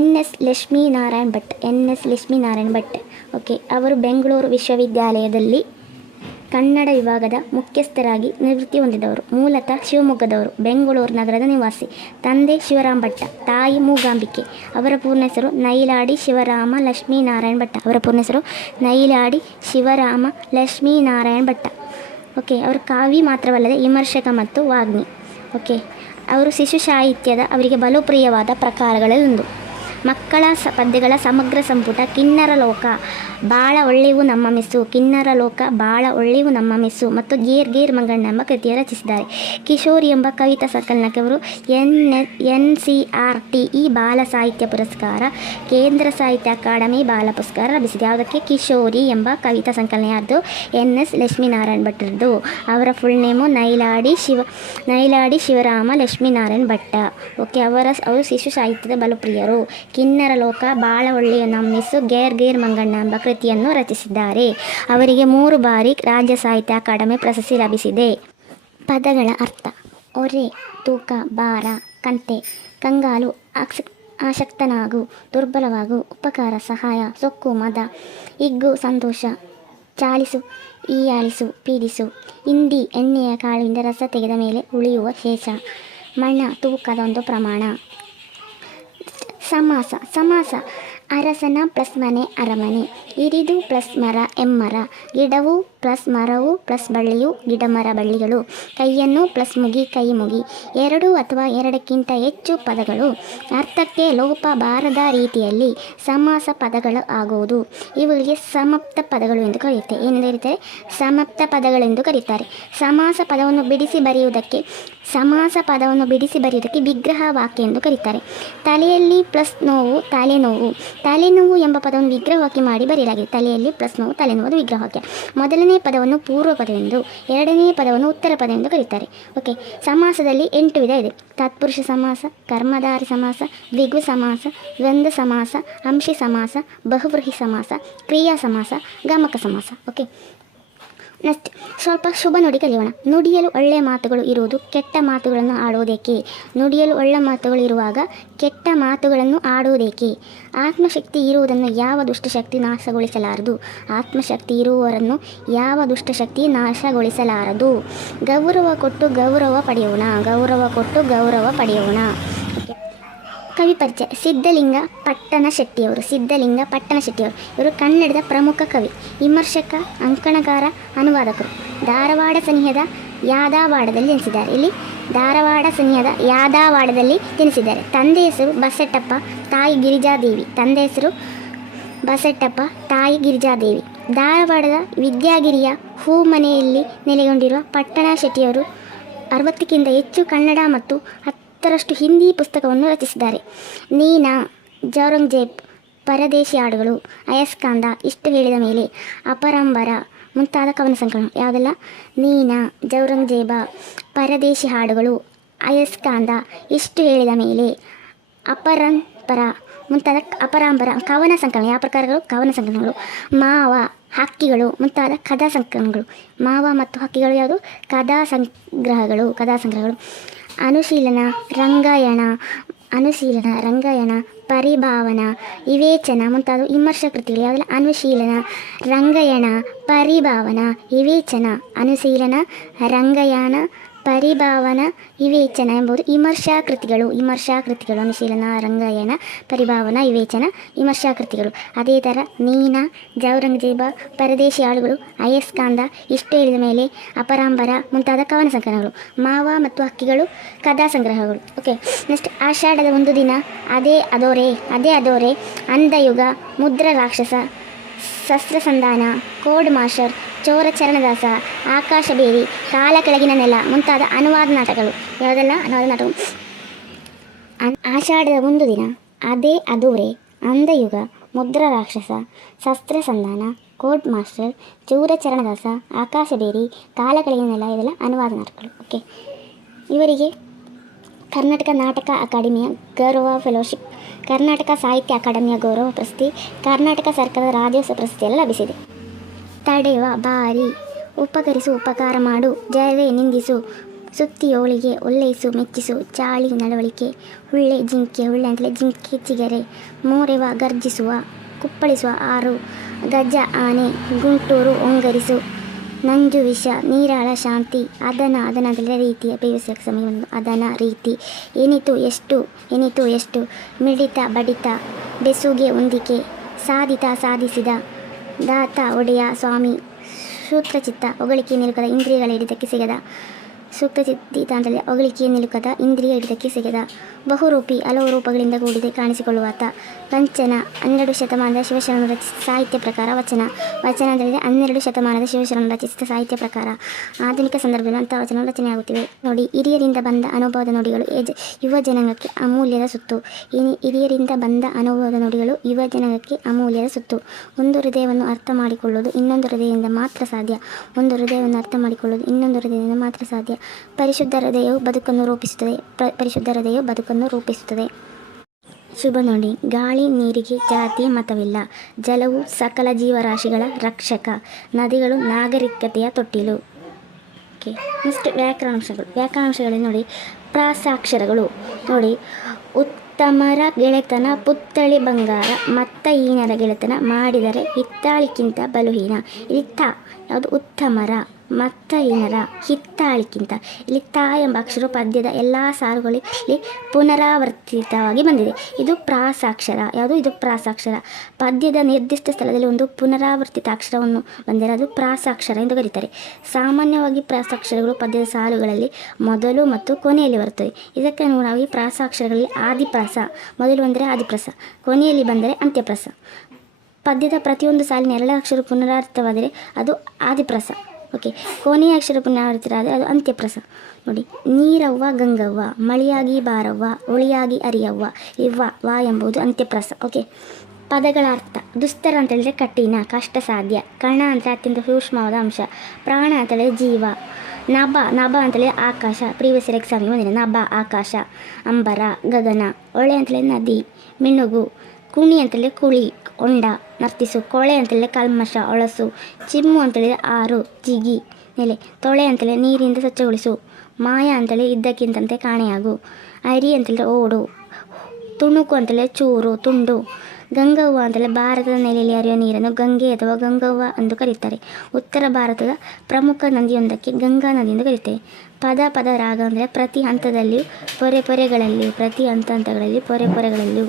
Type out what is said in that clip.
N S Lakshminarayan Bhat. Okay, ಅವರು ಬೆಂಗಳೂರು ವಿಶ್ವವಿದ್ಯಾಲಯದಲ್ಲಿ ಕನ್ನಡ ವಿಭಾಗದ ಮುಖ್ಯಸ್ಥರಾಗಿ ನಿವೃತ್ತಿ ಹೊಂದಿದವರು. ಮೂಲತಃ ಶಿವಮೊಗ್ಗದವರು, ಬೆಂಗಳೂರು ನಗರದ ನಿವಾಸಿ. ತಂದೆ ಶಿವರಾಮ ಭಟ್ಟ, ತಾಯಿ ಮೂಗಾಂಬಿಕೆ. ಅವರ ಪೂರ್ಣ ಹೆಸರು ನೈಲಾಡಿ ಶಿವರಾಮ ಲಕ್ಷ್ಮೀನಾರಾಯಣ್ ಭಟ್ಟ. ಓಕೆ, ಅವರು ಕಾವಿ ಮಾತ್ರವಲ್ಲದೆ ವಿಮರ್ಶಕ ಮತ್ತು ವಾಗ್ಮಿ. ಓಕೆ, ಅವರು ಶಿಶು ಸಾಹಿತ್ಯದ ಅವರಿಗೆ ಬಲು ಪ್ರಿಯವಾದ ಪ್ರಕಾರಗಳಲ್ಲೊಂದು. ಮಕ್ಕಳ ಪದ್ಯಗಳ ಸಮಗ್ರ ಸಂಪುಟ ಕಿನ್ನರ ಲೋಕ ಬಾಳ ಒಳ್ಳೆವು ನಮ್ಮ ಮೆಸ್ಸು ಮತ್ತು ಗೇರ್ ಗೇರ್ ಮಂಗಣ್ಣ ಎಂಬ ಕೃತಿಯ ರಚಿಸಿದ್ದಾರೆ. ಕಿಶೋರಿ ಎಂಬ ಕವಿತಾ ಸಂಕಲನಕ್ಕೆ ಅವರು NCERT ಬಾಲ ಸಾಹಿತ್ಯ ಪುರಸ್ಕಾರ, ಕೇಂದ್ರ ಸಾಹಿತ್ಯ ಅಕಾಡೆಮಿ ಬಾಲ ಪುರಸ್ಕಾರ ಲಭಿಸಿದೆ. ಯಾವುದಕ್ಕೆ? ಕಿಶೋರಿ ಎಂಬ ಕವಿತಾ ಸಂಕಲನ ಯಾರ್ದು? NS ಲಕ್ಷ್ಮೀನಾರಾಯಣ್ ಭಟ್ರದ್ದು. ಅವರ full name Nailadi Shivarama Lakshminarayan Bhatta. Okay, ಅವರು ಶಿಶು ಸಾಹಿತ್ಯದ ಬಲುಪ್ರಿಯರು. ಕಿನ್ನರ ಲೋಕ, ಬಾಳ ಒಳ್ಳೆಯ ನಮ್ಮೆಸ್ಸು, ಗೇರ್ ಗೇರ್ ಮಂಗಣ್ಣ ಎಂಬ ಕೃತಿಯನ್ನು ರಚಿಸಿದ್ದಾರೆ. ಅವರಿಗೆ 3 ಬಾರಿ ರಾಜ್ಯ ಸಾಹಿತ್ಯ ಅಕಾಡೆಮಿ ಪ್ರಶಸ್ತಿ ಲಭಿಸಿದೆ. ಪದಗಳ ಅರ್ಥ: ಒರೆ, ತೂಕ, ಭಾರ, ಕಂತೆ, ಕಂಗಾಲು, ಅಶಕ್ತನಾಗು, ದುರ್ಬಲವಾಗು, ಉಪಕಾರ, ಸಹಾಯ, ಸೊಕ್ಕು, ಮದ, ಹಿಗ್ಗು, ಸಂತೋಷ, ಚಾಲಿಸು, ಹೀಯಾಳಿಸು, ಪೀಡಿಸು. ಹಿಂಡಿ, ಎಣ್ಣೆಯ ಕಾಳಿಂದ ರಸ ತೆಗೆದ ಮೇಲೆ ಉಳಿಯುವ ಶೇಷ. ಮಣ, ತೂಕದ ಒಂದು ಪ್ರಮಾಣ. ಸಮಾಸ ಅರಸನ ಪ್ಲಸ್ ಮನೆ ಅರಮನೆ. ಇರಿದು ಪ್ಲಸ್ ಮರ ಎಮ್ಮರ. ಗಿಡವು ಪ್ಲಸ್ ಮರವು ಪ್ಲಸ್ ಬಳ್ಳಿಯು ಗಿಡಮರ ಬಳ್ಳಿಗಳು. ಕೈಯನ್ನು ಪ್ಲಸ್ ಮುಗಿ ಕೈ ಮುಗಿ. 2 ಅಥವಾ 2ಕ್ಕಿಂತ ಹೆಚ್ಚು ಪದಗಳು ಅರ್ಥಕ್ಕೆ ಲೋಪ ಬಾರದ ರೀತಿಯಲ್ಲಿ ಸಮಾಸ ಪದಗಳು ಆಗುವುದು. ಇವುಗಳಿಗೆ ಸಮಪ್ತ ಪದಗಳು ಎಂದು ಕರೆಯುತ್ತಾರೆ. ಏನೆಂದು ಕರೀತಾರೆ? ಸಮಪ್ತ ಪದಗಳೆಂದು ಕರೀತಾರೆ. ಸಮಾಸ ಪದವನ್ನು ಬಿಡಿಸಿ ಬರೆಯುವುದಕ್ಕೆ ವಿಗ್ರಹ ವಾಕ್ಯ ಎಂದು ಕರೀತಾರೆ. ತಲೆಯಲ್ಲಿ ಪ್ಲಸ್ ನೋವು ತಲೆನೋವು ಎಂಬ ಪದವನ್ನು ವಿಗ್ರಹವಾಕ್ಯ ಮಾಡಿ ಬರೆಯಲಾಗಿದೆ. ತಲೆಯಲ್ಲಿ ಪ್ಲಸ್ ನೋವು ತಲೆನೋವು ವಿಗ್ರಹವಾಕ್ಯ. ಮೊದಲನೇ ಪದವನ್ನು ಪೂರ್ವ ಪದವೆಂದು, ಎರಡನೇ ಪದವನ್ನು ಉತ್ತರ ಪದ ಎಂದು ಕರೀತಾರೆ. ಓಕೆ, ಸಮಾಸದಲ್ಲಿ 8 ವಿಧ ಇದೆ. ತತ್ಪುರುಷ ಸಮಾಸ, ಕರ್ಮಧಾರಿ ಸಮಾಸ, ದ್ವಿಗು ಸಮಾಸ, ದ್ವಂದ್ವ ಸಮಾಸ, ಅಂಶಿ ಸಮಾಸ, ಬಹುವ್ರೀಹಿ ಸಮಾಸ, ಕ್ರಿಯಾ ಸಮಾಸ, ಗಮಕ ಸಮಾಸ. ಓಕೆ, ನೆಕ್ಸ್ಟ್ ಸ್ವಲ್ಪ ಶುಭ ನುಡಿ ಕಲಿಯೋಣ. ನುಡಿಯಲು ಒಳ್ಳೆಯ ಮಾತುಗಳು ಇರುವುದು, ಕೆಟ್ಟ ಮಾತುಗಳನ್ನು ಆಡುವುದೇಕೆ? ನುಡಿಯಲು ಒಳ್ಳೆಯ ಮಾತುಗಳು ಇರುವಾಗ ಕೆಟ್ಟ ಮಾತುಗಳನ್ನು ಆಡುವುದೇಕೆ? ಆತ್ಮಶಕ್ತಿ ಇರುವುದನ್ನು ಯಾವ ದುಷ್ಟಶಕ್ತಿ ನಾಶಗೊಳಿಸಲಾರದು. ಆತ್ಮಶಕ್ತಿ ಇರುವವರನ್ನು ಯಾವ ದುಷ್ಟಶಕ್ತಿ ನಾಶಗೊಳಿಸಲಾರದು. ಗೌರವ ಕೊಟ್ಟು ಗೌರವ ಪಡೆಯೋಣ. ಕವಿ ಪರಿಚಯ: ಸಿದ್ಧಲಿಂಗ ಪಟ್ಟಣ ಶೆಟ್ಟಿಯವರು. ಇವರು ಕನ್ನಡದ ಪ್ರಮುಖ ಕವಿ, ವಿಮರ್ಶಕ, ಅಂಕಣಕಾರ, ಅನುವಾದಕರು. ಧಾರವಾಡ ಸನಿಹದ ಯಾದವಾಡದಲ್ಲಿ ಜನಿಸಿದ್ದಾರೆ. ತಂದೆ ಹೆಸರು ಬಸೆಟ್ಟಪ್ಪ, ತಾಯಿ ಗಿರಿಜಾದೇವಿ. ಧಾರವಾಡದ ವಿದ್ಯಾಗಿರಿಯ ಹೂಮನೆಯಲ್ಲಿ ನೆಲೆಗೊಂಡಿರುವ ಪಟ್ಟಣ ಶೆಟ್ಟಿಯವರು 60ಕ್ಕಿಂತ ಹೆಚ್ಚು ಕನ್ನಡ ಮತ್ತು 10ರಷ್ಟು ಹಿಂದಿ ಪುಸ್ತಕವನ್ನು ರಚಿಸಿದ್ದಾರೆ. ನೀನಾ, ಔರಂಗಜೇಬ್, ಪರದೇಶಿ ಹಾಡುಗಳು, ಅಯಸ್ಕಾಂದ, ಇಷ್ಟು ಹೇಳಿದ ಮೇಲೆ, ಅಪರಂಬರ ಮುಂತಾದ ಕವನ ಸಂಕಲನ. ಯಾವುದೆಲ್ಲ? ನೀನಾ, ಔರಂಗಜೇಬ, ಪರದೇಶಿ ಹಾಡುಗಳು, ಅಯಸ್ಕಾಂದ, ಇಷ್ಟು ಹೇಳಿದ ಮೇಲೆ, ಅಪರಂಬರ ಮುಂತಾದ ಕವನ ಸಂಕಲನ. ಯಾವ ಪ್ರಕಾರಗಳು? ಕವನ ಸಂಕಲನಗಳು. ಮಾವ, ಹಕ್ಕಿಗಳು ಮುಂತಾದ ಕಥಾ ಸಂಕಲನಗಳು. ಮಾವ ಮತ್ತು ಹಕ್ಕಿಗಳು ಯಾವುದು? ಕಥಾ ಸಂಗ್ರಹಗಳು. ಅನುಶೀಲನ, ರಂಗಾಯಣ, ಪರಿಭಾವನಾ, ವಿವೇಚನ ಮುಂತಾದ ವಿಮರ್ಶಾ ಕೃತಿಗಳು. ಯಾವುದೆಲ್ಲ? ಅನುಶೀಲನ, ರಂಗಾಯಣ, ಪರಿಭಾವನಾ, ವಿವೇಚನ. ಅನುಶೀಲನ, ರಂಗಾಯಣ, ಪರಿಭಾವನಾ, ವಿವೇಚನ ಎಂಬುದು ವಿಮರ್ಶಾ ಕೃತಿಗಳು. ಅನುಶೀಲನ, ರಂಗಾಯಣ, ಪರಿಭಾವನಾ, ವಿವೇಚನ, ವಿಮರ್ಶಾ ಕೃತಿಗಳು. ಅದೇ ಥರ ನೀನಾ, ಔರಂಗಜೇಬ, ಪರದೇಶಿ ಹಾಡುಗಳು, ಅಯಸ್ಕಾಂದ, ಇಷ್ಟು ಹೇಳಿದ ಮೇಲೆ, ಅಪರಾಂಬರ ಮುಂತಾದ ಕವನ ಸಂಕಲನಗಳು. ಮಾವ ಮತ್ತು ಹಕ್ಕಿಗಳು ಕಥಾ ಸಂಗ್ರಹಗಳು. ಓಕೆ, ನೆಕ್ಸ್ಟ್ ಆಷಾಢದ ಒಂದು ದಿನ, ಅದೇ ಅದೋರೆ, ಅಂಧಯುಗ, ಮುದ್ರ ರಾಕ್ಷಸ, ಶಸ್ತ್ರಸಂಧಾನ, ಕೋಡ್ ಮಾಸ್ಟರ್, ಚೋರ ಚರಣದಾಸ, ಆಕಾಶ ಬೇರಿ, ಕಾಲ ಕೆಳಗಿನ ನೆಲ ಮುಂತಾದ ಅನುವಾದ ನಾಟಕಗಳು. ಯಾವುದೆಲ್ಲ? ಅನುವಾದ ನಾಟಕ. ಆಷಾಢದ ಒಂದು ದಿನ, ಅದೇ ಅದೋರೆ, ಅಂಧಯುಗ, ಮುದ್ರ ರಾಕ್ಷಸ, ಶಸ್ತ್ರಸಂಧಾನ, ಕೋಡ್ ಮಾಸ್ಟರ್, ಚೋರ ಚರಣದಾಸ, ಆಕಾಶ ಬೇರಿ, ಕಾಲ ಕೆಳಗಿನ ನೆಲ, ಇದೆಲ್ಲ ಅನುವಾದ ನಾಟಕಗಳು. ಓಕೆ, ಇವರಿಗೆ ಕರ್ನಾಟಕ ನಾಟಕ ಅಕಾಡೆಮಿಯ ಗೌರವ ಫೆಲೋಶಿಪ್, ಕರ್ನಾಟಕ ಸಾಹಿತ್ಯ ಅಕಾಡೆಮಿಯ ಗೌರವ ಪ್ರಶಸ್ತಿ, ಕರ್ನಾಟಕ ಸರ್ಕಾರದ ರಾಜ್ಯೋತ್ಸವ ಪ್ರಶಸ್ತಿ ಎಲ್ಲ ಲಭಿಸಿದೆ. ತಡೆವ, ಬಾರಿ, ಉಪಕರಿಸು, ಉಪಕಾರ ಮಾಡು, ಜಯವೇ, ನಿಂದಿಸು, ಸುತ್ತಿ ಹೋಳಿಗೆ, ಒಲ್ಲೈಸು ಮೆಚ್ಚಿಸು, ಚಾಳಿ ನಡವಳಿಕೆ, ಹುಳ್ಳೆ ಜಿಂಕೆ, ಹುಳ್ಳೆ ಅಂತಲೇ ಜಿಂಕೆ ಚಿಗರೆ, ಮೋರೆವ ಗರ್ಜಿಸುವ, ಕುಪ್ಪಳಿಸುವ ಆರು, ಗಜ ಆನೆ, ಗುಂಟೂರು ಒಂಗರಿಸು, ನಂಜು ವಿಷ, ನೀರಾಳ ಶಾಂತಿ, ಅದನ ಅಂತಲೇ ರೀತಿಯ ಬೇವಿಸಿದ ಸಮಯ ಅದನ ರೀತಿ, ಎನಿತು ಎಷ್ಟು, ಮಿಡಿತ ಬಡಿತ, ಬೆಸುಗೆ ಹೊಂದಿಕೆ, ಸಾಧಿಸಿದ, ದಾತ ಒಡೆಯ ಸ್ವಾಮಿ, ಸೂತ್ರಚಿತ್ತ ಹೊಗಳಿಕೆ ನಿಲುಕದ ಇಂದ್ರಿಯಗಳ ಹಿಡಿತಕ್ಕೆ ಸಿಗದ, ಸೂಕ್ತಚಿತ್ತ ಅಂತಲೇ ಹೊಗಳಿಕೆ ನಿಲುಕದ ಇಂದ್ರಿಯ ಹಿಡಿತಕ್ಕೆ ಸಿಗದ, ಬಹುರೂಪಿ ಹಲವು ರೂಪಗಳಿಂದ ಕೂಡಿದೆ ಕಾಣಿಸಿಕೊಳ್ಳುವಾತ, ವಂಚನ 12 ಶತಮಾನದ ಶಿವಶರಣರು ರಚಿಸಿದ ಸಾಹಿತ್ಯ ಪ್ರಕಾರ, ವಚನ ಅಂತೇಳಿದರೆ 12 ಶತಮಾನದ ಶಿವಶರಣರು ರಚಿಸಿದ ಸಾಹಿತ್ಯ ಪ್ರಕಾರ. ಆಧುನಿಕ ಸಂದರ್ಭದಲ್ಲಿ ಅಂಥ ವಚನ ರಚನೆಯಾಗುತ್ತಿವೆ ನೋಡಿ. ಹಿರಿಯರಿಂದ ಬಂದ ಅನುಭವದ ನುಡಿಗಳು ಯುವ ಜನಾಂಗಕ್ಕೆ ಅಮೂಲ್ಯದ ಸುತ್ತು. ಹಿರಿಯರಿಂದ ಬಂದ ಅನುಭವದ ನುಡಿಗಳು ಯುವ ಜನಾಂಗಕ್ಕೆ ಅಮೂಲ್ಯದ ಸುತ್ತು. ಒಂದು ಹೃದಯವನ್ನು ಅರ್ಥ ಮಾಡಿಕೊಳ್ಳುವುದು ಇನ್ನೊಂದು ಹೃದಯದಿಂದ ಮಾತ್ರ ಸಾಧ್ಯ. ಪರಿಶುದ್ಧ ಹೃದಯವು ಬದುಕನ್ನು ರೂಪಿಸುತ್ತದೆ. ಶುಭ ನೋಡಿ. ಗಾಳಿ ನೀರಿಗೆ ಜಾತಿ ಮತವಿಲ್ಲ. ಜಲವು ಸಕಲ ಜೀವರಾಶಿಗಳ ರಕ್ಷಕ. ನದಿಗಳು ನಾಗರಿಕತೆಯ ತೊಟ್ಟಿಲು. ಓಕೆ, ನೆಕ್ಸ್ಟ್ ವ್ಯಾಕರಣಾಂಶಗಳಲ್ಲಿ ನೋಡಿ. ಪ್ರಾಸಾಕ್ಷರಗಳು ನೋಡಿ. ಉತ್ತಮರ ಗೆಳೆತನ ಪುತ್ತಳಿ ಬಂಗಾರ, ಮತ್ತ ಹೀನರ ಗೆಳೆತನ ಮಾಡಿದರೆ ಹಿತ್ತಾಳಿಕ್ಕಿಂತ ಬಲುಹೀನ. ಇಲ್ಲಿ ಯಾವುದು? ಉತ್ತಮರ, ಮತ್ತ ಹೀನರ, ಹಿತ್ತಾಳಿಕ್ಕಿಂತ. ಇಲ್ಲಿ ಎಂಬ ಅಕ್ಷರ ಪದ್ಯದ ಎಲ್ಲ ಸಾಲುಗಳಲ್ಲಿ ಪುನರಾವರ್ತಿತವಾಗಿ ಬಂದಿದೆ. ಇದು ಪ್ರಾಸಾಕ್ಷರ. ಯಾವುದು? ಇದು ಪ್ರಾಸಾಕ್ಷರ. ಪದ್ಯದ ನಿರ್ದಿಷ್ಟ ಸ್ಥಳದಲ್ಲಿ ಒಂದು ಪುನರಾವರ್ತಿತ ಅಕ್ಷರವನ್ನು ಬಂದರೆ ಅದು ಪ್ರಾಸಾಕ್ಷರ ಎಂದು ಕರೀತಾರೆ. ಸಾಮಾನ್ಯವಾಗಿ ಪ್ರಾಸಾಕ್ಷರಗಳು ಪದ್ಯದ ಸಾಲುಗಳಲ್ಲಿ ಮೊದಲು ಮತ್ತು ಕೊನೆಯಲ್ಲಿ ಬರುತ್ತದೆ. ಇದಕ್ಕೆ ಅನುಗುಣವಾಗಿ ಪ್ರಾಸಾಕ್ಷರಗಳಲ್ಲಿ ಆದಿಪ್ರಾಸ, ಮೊದಲು ಬಂದರೆ ಆದಿಪ್ರಾಸ, ಕೊನೆಯಲ್ಲಿ ಬಂದರೆ ಅಂತ್ಯಪ್ರಾಸ. ಪದ್ಯದ ಪ್ರತಿಯೊಂದು ಸಾಲಿನ 2 ಅಕ್ಷರ ಪುನರಾವರ್ತವಾದರೆ ಅದು ಆದಿಪ್ರಾಸ. ಓಕೆ, ಕೊನೆಯ ಅಕ್ಷರ ಪುನರಾವರ್ತಿತವಾದರೆ ಅದು ಅಂತ್ಯಪ್ರಾಸ. ನೋಡಿ. ನೀರವ್ವ ಗಂಗವ್ವ, ಮಳಿಯಾಗಿ ಬಾರವ್ವ, ಒಳಿಯಾಗಿ ಅರಿಯವ್ವ. ವಾ ಎಂಬುದು ಅಂತ್ಯಪ್ರಾಸ. ಓಕೆ, ಪದಗಳ ಅರ್ಥ. ದುಸ್ತರ ಅಂತ ಹೇಳಿದ್ರೆ ಕಠಿಣ, ಕಷ್ಟ ಸಾಧ್ಯ. ಕಣ ಅಂದರೆ ಅತ್ಯಂತ ಸೂಕ್ಷ್ಮವಾದ ಅಂಶ. ಪ್ರಾಣ ಅಂತ ಹೇಳಿದ್ರೆ ಜೀವ. ನಭ ಅಂತೇಳಿ ಆಕಾಶ. ಪ್ರೀವಿಯಸ್ ಇಯರ್ ಎಕ್ಸಾಮಿಗೆ ಬಂದಿದೆ. ನಭ ಆಕಾಶ, ಅಂಬರ ಗಗನ. ಹೊಳೆ ಅಂತೇಳಿ ನದಿ, ಮಿಣುಗು. ಕುಣಿ ಅಂತೇಳಿ ಕುಳಿ, ಹೊಂಡ, ನರ್ತಿಸು. ಕೊಳೆ ಅಂತೇಳಿ ಕಲ್ಮಶ, ಒಳಸು. ಚಿಮ್ಮು ಅಂತೇಳಿದರೆ ಆರು, ಜಿಗಿ, ನೆಲೆ. ತೊಳೆ ಅಂತೇಳಿ ನೀರಿಂದ ಸ್ವಚ್ಛಗೊಳಿಸು. ಮಾಯ ಅಂತೇಳಿ ಇದ್ದಕ್ಕಿಂತಂತೆ ಕಾಣೆಯಾಗು. ಅರಿ ಅಂತೇಳಿದ್ರೆ ಓಡು. ತುಣುಕು ಅಂತೇಳಿ ಚೂರು, ತುಂಡು. ಗಂಗವ್ವ ಅಂತೇಳಿ ಭಾರತದ ನೆಲೆಯಲ್ಲಿ ಹರಿಯುವ ನೀರನ್ನು ಗಂಗೆ ಅಥವಾ ಗಂಗವ್ವ ಎಂದು ಕರೀತಾರೆ. ಉತ್ತರ ಭಾರತದ ಪ್ರಮುಖ ನದಿಯೊಂದಕ್ಕೆ ಗಂಗಾ ನದಿ ಎಂದು ಕರೀತಾರೆ. ಪದ ರಾಗ ಅಂದರೆ ಪ್ರತಿ ಹಂತದಲ್ಲಿಯೂ ಪೊರೆಗಳಲ್ಲಿ